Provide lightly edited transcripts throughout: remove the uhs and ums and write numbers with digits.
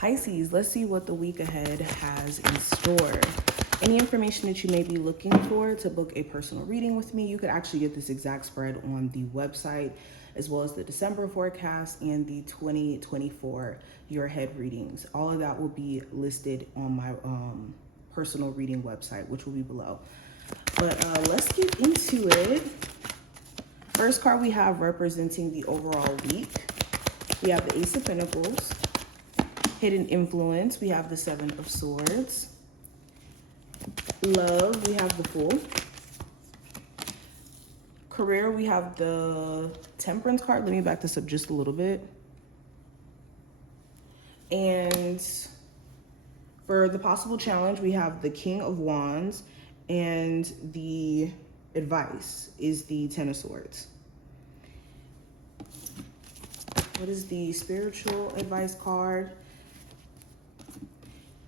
Pisces, let's see what the week ahead has in store. Any information that you may be looking for to book a personal reading with me, you could actually get this exact spread on the website, as well as the December forecast and the 2024 year ahead readings. All of that will be listed on my personal reading website, which will be below. But let's get into it. First card we have representing the overall week. We have the Ace of Pentacles. Hidden influence, we have the Seven of Swords. Love, we have the Fool. Career, we have the Temperance card. Let me back this up just a little bit. And for the possible challenge, we have the King of Wands, and the advice is the Ten of Swords. What is the spiritual advice card?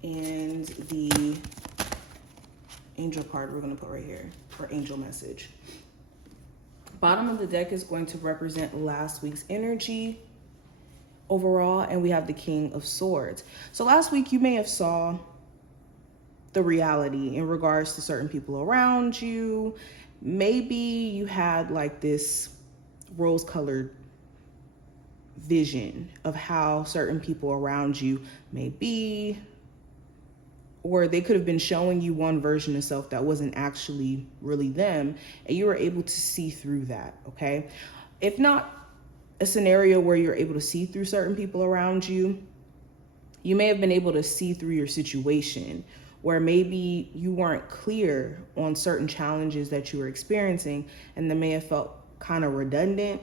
And the angel card we're going to put right here for angel message. Bottom of the deck is going to represent last week's energy overall, and we have the King of Swords. So last week you may have saw the reality in regards to certain people around you. Maybe you had like this rose-colored vision of how certain people around you may be, or they could have been showing you one version of self that wasn't actually really them, and you were able to see through that, okay? If not a scenario where you're able to see through certain people around you, you may have been able to see through your situation, where maybe you weren't clear on certain challenges that you were experiencing, and they may have felt kind of redundant,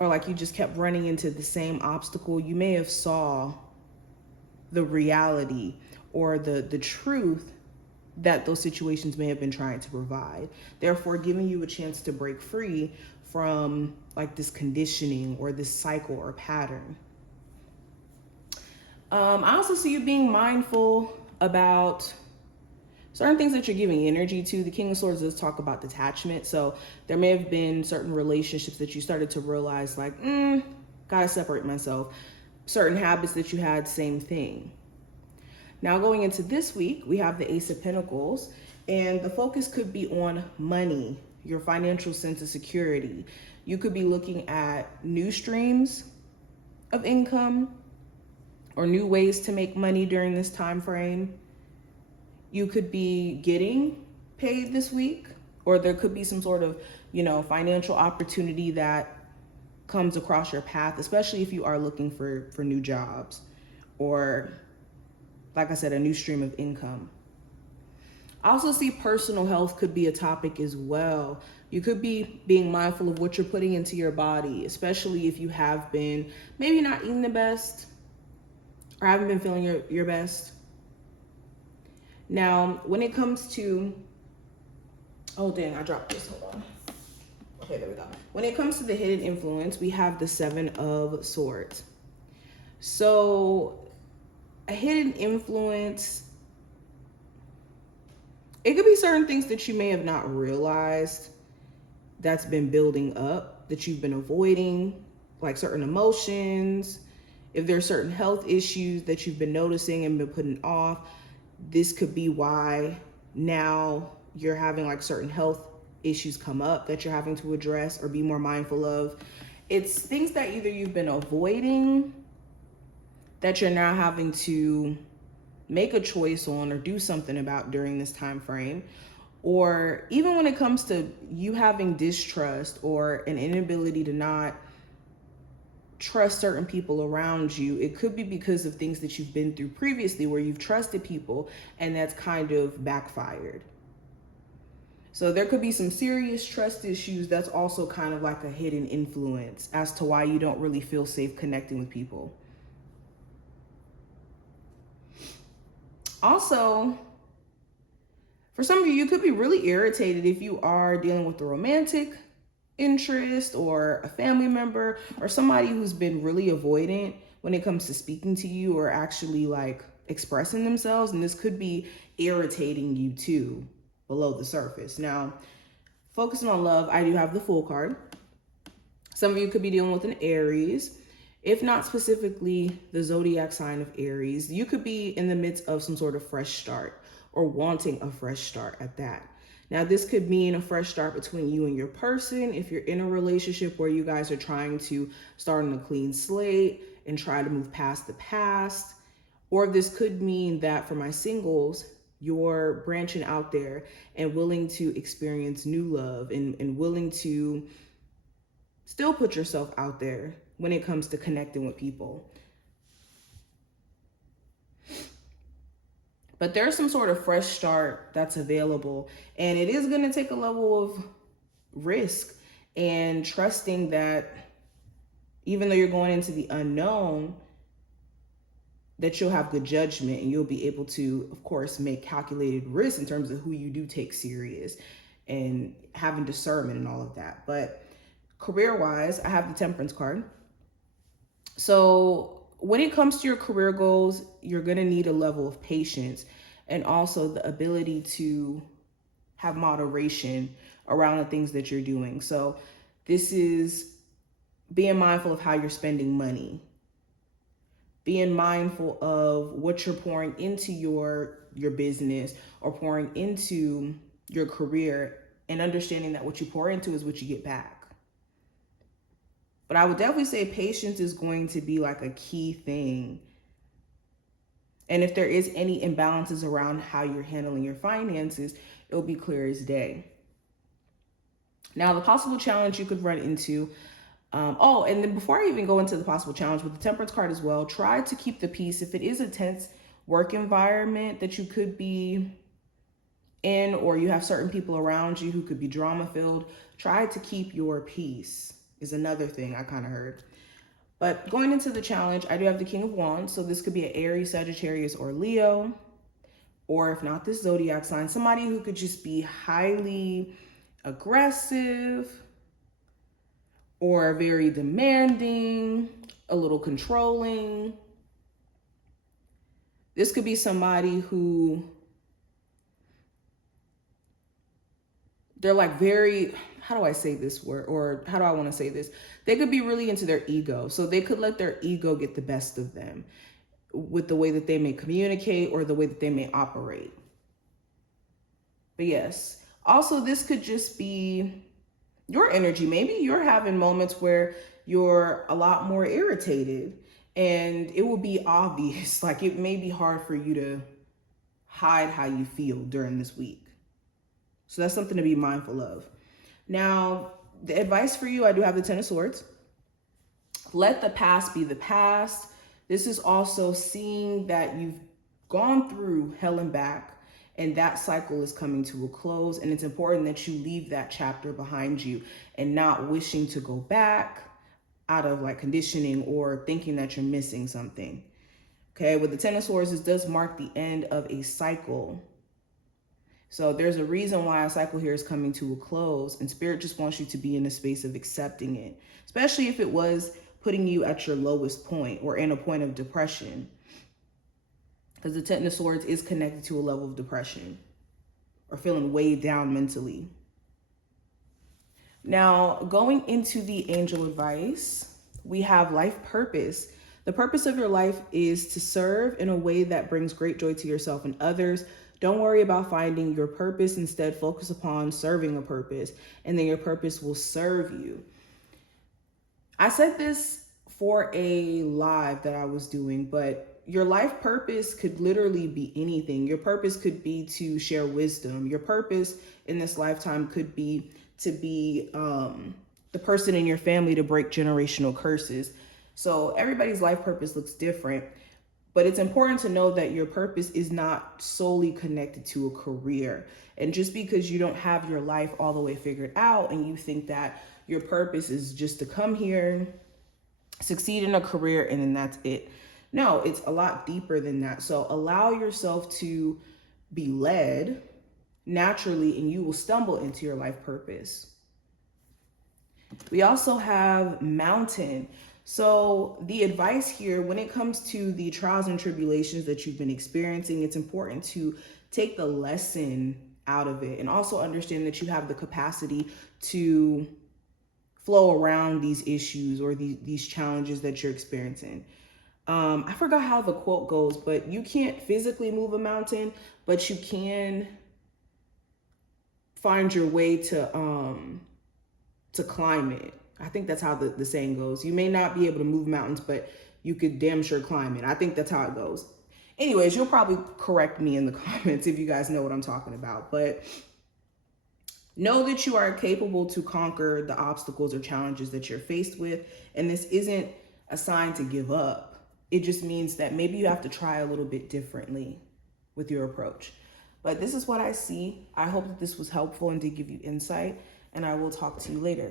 or like you just kept running into the same obstacle. You may have saw the reality or the truth that those situations may have been trying to provide, therefore giving you a chance to break free from like this conditioning or this cycle or pattern. I also see you being mindful about certain things that you're giving energy to. The King of Swords does talk about detachment, so there may have been certain relationships that you started to realize like, gotta separate myself. Certain habits that you had, same thing. Now going into this week, we have the Ace of Pentacles, and the focus could be on money, your financial sense of security. You could be looking at new streams of income or new ways to make money during this time frame. You could be getting paid this week, or there could be some sort of, financial opportunity that comes across your path, especially if you are looking for new jobs, or like I said, a new stream of income. I also see personal health could be a topic as well. You could be being mindful of what you're putting into your body, especially if you have been maybe not eating the best or haven't been feeling your best. Now, when it comes to, oh dang, I dropped this, hold on. Okay, there we go. When it comes to the hidden influence, we have the Seven of Swords. So a hidden influence, it could be certain things that you may have not realized that's been building up, that you've been avoiding, like certain emotions. If there's certain health issues that you've been noticing and been putting off, this could be why now you're having like certain health issues come up that you're having to address or be more mindful of. It's things that either you've been avoiding that you're now having to make a choice on or do something about during this time frame. Or even when it comes to you having distrust or an inability to not trust certain people around you, it could be because of things that you've been through previously where you've trusted people and that's kind of backfired. So there could be some serious trust issues that's also kind of like a hidden influence as to why you don't really feel safe connecting with people. Also, for some of you, you could be really irritated if you are dealing with a romantic interest or a family member or somebody who's been really avoidant when it comes to speaking to you or actually like expressing themselves. And this could be irritating you too below the surface. Now, focusing on love, I do have the Fool card. Some of you could be dealing with an Aries. if not specifically the zodiac sign of Aries, you could be in the midst of some sort of fresh start or wanting a fresh start at that. Now, this could mean a fresh start between you and your person if you're in a relationship where you guys are trying to start on a clean slate and try to move past the past. Or this could mean that for my singles, you're branching out there and willing to experience new love and willing to still put yourself out there when it comes to connecting with people. But there's some sort of fresh start that's available, and it is going to take a level of risk and trusting that even though you're going into the unknown, that you'll have good judgment and you'll be able to, of course, make calculated risks in terms of who you do take serious and having discernment and all of that. But career-wise, I have the Temperance card. So when it comes to your career goals, you're going to need a level of patience and also the ability to have moderation around the things that you're doing. So this is being mindful of how you're spending money, being mindful of what you're pouring into your business or pouring into your career, and understanding that what you pour into is what you get back. But I would definitely say patience is going to be like a key thing. And if there is any imbalances around how you're handling your finances, it'll be clear as day. Now, the possible challenge you could run into, and then before I even go into the possible challenge with the Temperance card as well, try to keep the peace. If it is a tense work environment that you could be in, or you have certain people around you who could be drama filled, try to keep your peace is another thing I kind of heard. But going into the challenge, I do have the King of Wands. So this could be an Aries, Sagittarius, or Leo. Or if not this zodiac sign, somebody who could just be highly aggressive or very demanding, a little controlling. This could be somebody who they're like very, how do I say this word? Or how do I want to say this? They could be really into their ego. So they could let their ego get the best of them with the way that they may communicate or the way that they may operate. But yes, also this could just be your energy. Maybe you're having moments where you're a lot more irritated and it will be obvious. Like it may be hard for you to hide how you feel during this week. So that's something to be mindful of. Now, the advice for you, I do have the Ten of Swords. Let the past be the past. This is also seeing that you've gone through hell and back, and that cycle is coming to a close. And it's important that you leave that chapter behind you and not wishing to go back out of like conditioning or thinking that you're missing something. Okay, with the Ten of Swords, this does mark the end of a cycle. So there's a reason why a cycle here is coming to a close, and Spirit just wants you to be in a space of accepting it, especially if it was putting you at your lowest point or in a point of depression, because the Ten of Swords is connected to a level of depression or feeling weighed down mentally. Now, going into the angel advice, we have life purpose. The purpose of your life is to serve in a way that brings great joy to yourself and others. Don't worry about finding your purpose. Instead, focus upon serving a purpose, and then your purpose will serve you. I said this for a live that I was doing, but your life purpose could literally be anything. Your purpose could be to share wisdom. Your purpose in this lifetime could be to be the person in your family to break generational curses. So everybody's life purpose looks different. But it's important to know that your purpose is not solely connected to a career. And just because you don't have your life all the way figured out and you think that your purpose is just to come here, succeed in a career, and then that's it. No, it's a lot deeper than that. So allow yourself to be led naturally and you will stumble into your life purpose. We also have Mountain. So the advice here, when it comes to the trials and tribulations that you've been experiencing, it's important to take the lesson out of it and also understand that you have the capacity to flow around these issues or these challenges that you're experiencing. I forgot how the quote goes, but you can't physically move a mountain, but you can find your way to climb it. I think that's how the saying goes. You may not be able to move mountains, but you could damn sure climb it. I think that's how it goes. Anyways, you'll probably correct me in the comments if you guys know what I'm talking about. But know that you are capable to conquer the obstacles or challenges that you're faced with. And this isn't a sign to give up. It just means that maybe you have to try a little bit differently with your approach. But this is what I see. I hope that this was helpful and did give you insight. And I will talk to you later.